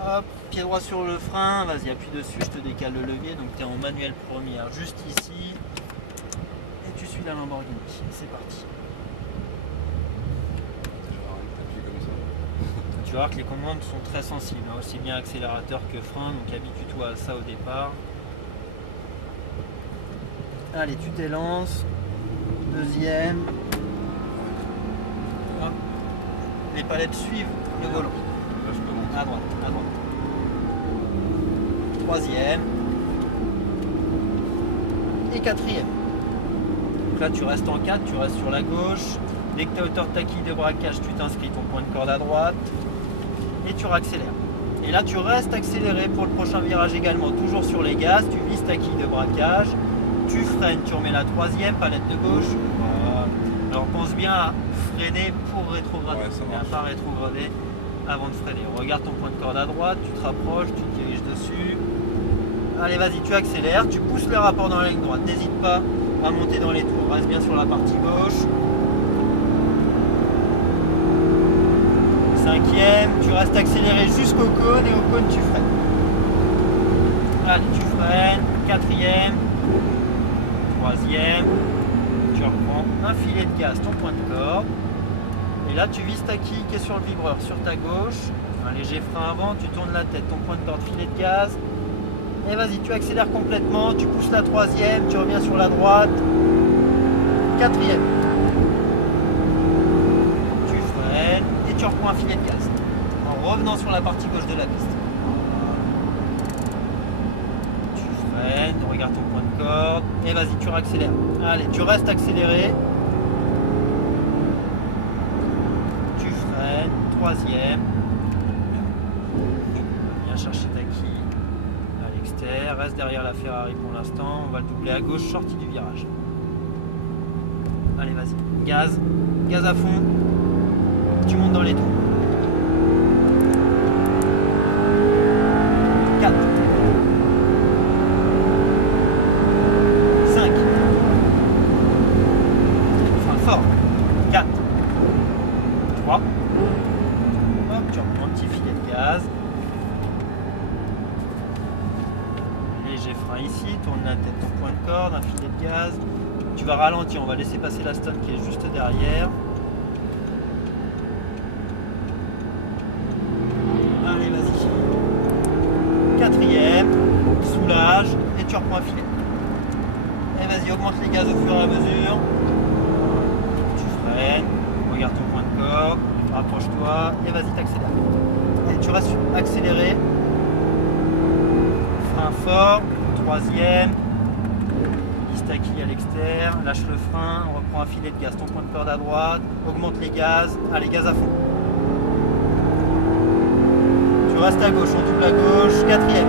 Hop, pied droit sur le frein, vas-y appuie dessus, je te décale le levier, donc tu es en manuel première juste ici. Et tu suis la Lamborghini, c'est parti. Tu vas voir que les commandes sont très sensibles, hein, aussi bien accélérateur que frein, donc habitue-toi à ça au départ. Allez, tu t'élances. Deuxième. Hop. Les palettes suivent le volant. Là, je commence. À droite, à droite. Troisième. Et quatrième. Donc là, tu restes en 4, tu restes sur la gauche. Dès que tu es à hauteur de ta quille de braquage, tu t'inscris ton point de corde à droite. Et tu réaccélères. Et là, tu restes accéléré pour le prochain virage également. Toujours sur les gaz, tu vises ta quille de braquage. Tu freines, tu remets la troisième, palette de gauche. Voilà. Alors pense bien à freiner pour rétrograder, Ouais, et à pas rétrograder avant de freiner. Regarde ton point de corde à droite, tu te rapproches, tu te diriges dessus. Allez, vas-y, tu accélères, tu pousses le rapport dans la ligne droite. N'hésite pas à monter dans les tours. Reste bien sur la partie gauche. Cinquième, tu restes accéléré jusqu'au cône et au cône tu freines. Allez, tu freines. Quatrième. Troisième, tu reprends un filet de gaz, ton point de corde, et là tu vises ta quille qui est sur le vibreur, sur ta gauche, un léger frein avant, tu tournes la tête, ton point de corde, filet de gaz, et vas-y, tu accélères complètement, tu pousses la troisième, tu reviens sur la droite, quatrième, tu freines, et tu reprends un filet de gaz, en revenant sur la partie gauche de la piste. Regarde ton point de corde et vas-y, tu réaccélères. Allez, tu restes accéléré. Tu freines. Troisième. Viens chercher ta quille à l'extérieur. Reste derrière la Ferrari pour l'instant. On va le doubler à gauche, sortie du virage. Allez, vas-y. Gaz. Gaz à fond. Tu montes dans les tours. 4. 4, 3, hop, tu reprends un petit filet de gaz, léger frein ici, tourne la tête, ton point de corde, un filet de gaz, tu vas ralentir, on va laisser passer la stone qui est juste derrière. Allez, vas-y. Quatrième, soulage et tu reprends un filet. Et vas-y, augmente les gaz au fur et à mesure. Regarde ton point de corde, rapproche-toi et vas-y, t'accélères. Et tu restes accéléré. Frein fort, troisième. Vise ta quille à l'extérieur, lâche le frein, on reprend un filet de gaz, ton point de corde à droite, augmente les gaz, allez, gaz à fond. Tu restes à gauche, on double à gauche, quatrième.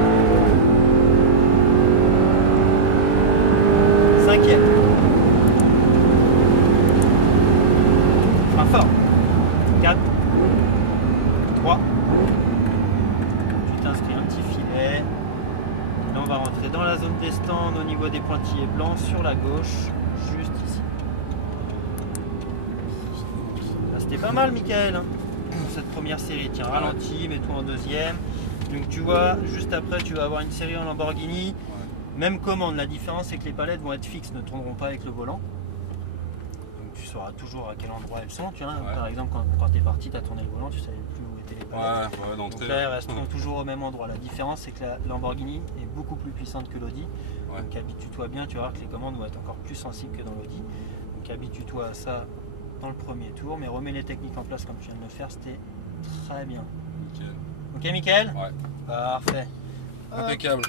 Cinquième. Fort. 4, 3, tu t'inscris un petit filet. Là on va rentrer dans la zone des stands au niveau des pointillés blancs sur la gauche, juste ici. Là c'était pas mal, Michael, hein, pour cette première série. Tiens, ralentis, mets-toi en deuxième. Donc tu vois, juste après tu vas avoir une série en Lamborghini. Même commande, la différence c'est que les palettes vont être fixes, ne tourneront pas avec le volant. Tu sauras toujours à quel endroit elles sont. Tu vois, par exemple, quand tu es parti, tu as tourné le volant, tu savais plus où étaient les palettes. Donc là, elles resteront toujours au même endroit. La différence, c'est que la Lamborghini est beaucoup plus puissante que l'Audi. Donc habitue-toi bien, tu vas voir que les commandes vont être encore plus sensibles que dans l'Audi. Donc habitue-toi à ça dans le premier tour, mais remets les techniques en place comme tu viens de le faire, c'était très bien. Nickel. Ok, Mickaël? Ouais. Parfait. Impeccable.